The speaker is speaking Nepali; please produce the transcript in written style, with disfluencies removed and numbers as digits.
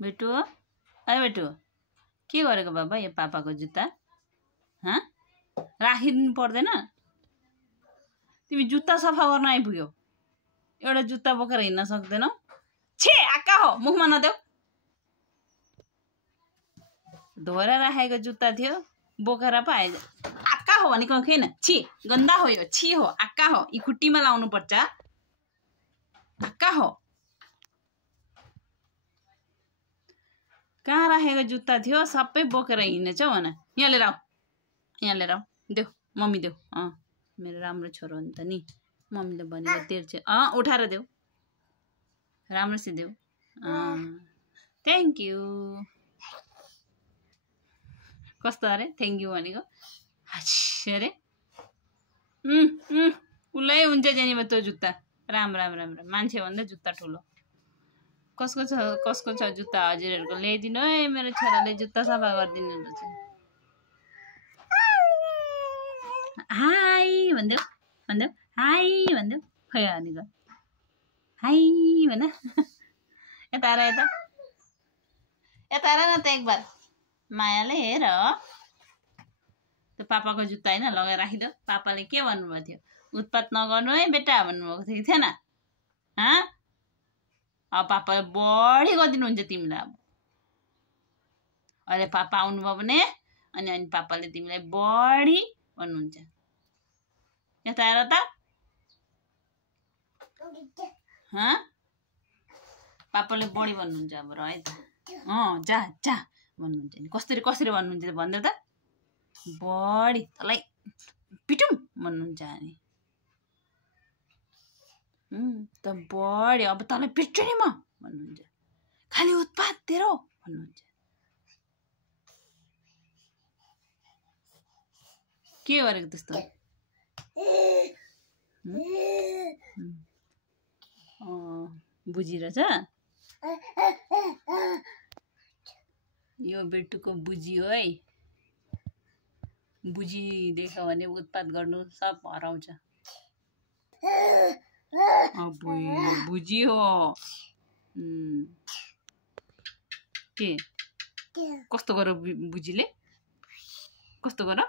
बेटु अरे बेटु के गरेको बाबा यो पापाको जुत्ता राखिदिनु पर्दैन तिमी जुत्ता सफा गर्न आइपुग्यौ एउटा जुत्ता बोकेर हिँड्न सक्दैनौ छे आक्का हो मुखमा नदेऊ धोएर राखेको जुत्ता थियो बोकेर पो आइज आक्का हो भनेको किन छि गन्दा हो यो छि हो आक्का हो यी खुट्टीमा लाउनु पर्छ आक्का हो कहाँ राखेको जुत्ता थियो सबै बोकेर हिँडेछौ भन यहाँ लिएर आऊ देऊ मम्मी देऊ मेरो राम्रो छोरो हो नि त नि मम्मीले भनेको तेर्छ उठाएर देऊ राम्रोसित देऊ थ्याङ्क यू कस्तो अरे थ्याङ्क यू भनेको अरे उसलाई हुन्छ जेनीमा त्यो जुत्ता राम राम राम राम मान्छे भन्दा जुत्ता ठुलो कसको छ जुत्ता हजुरहरूको ल्याइदिनु है मेरो छोराले जुत्ता सफा गरिदिनु रहेछ हाई भनिदेऊ हाई भनिदेऊ खै भनेको हाई भन यता आएर यता आएर न त एक बार मायाले हेर त्यो पापाको जुत्ता होइन लगाएर राखिदेऊ पापाले के भन्नुभएको थियो उत्पात नगर्नु है बेटा भन्नुभएको थियो कि थिएन अब पापाले बढी गरिदिनुहुन्छ तिमीलाई अब अहिले पापा आउनुभयो भने अनि पापाले तिमीलाई बढी भन्नुहुन्छ यता आएर त पापाले बढी भन्नुहुन्छ अब र है त जा जा भन्नुहुन्छ नि कसरी भन्नुहुन्छ भन्दै त बढी तँलाई पिटौँ भन्नुहुन्छ नि त बढी अब तँलाई पिट्छु नि म भन्नुहुन्छ खालि उत्पात तेरो भन्नुहुन्छ के गरेको त्यस्तो बुझिरहेछ यो बेटुको बुझी हो है बुझी देख्यो भने उत्पात गर्नु सब हराउँछ बुझी हो के कस्तो गर बुझीले कस्तो गर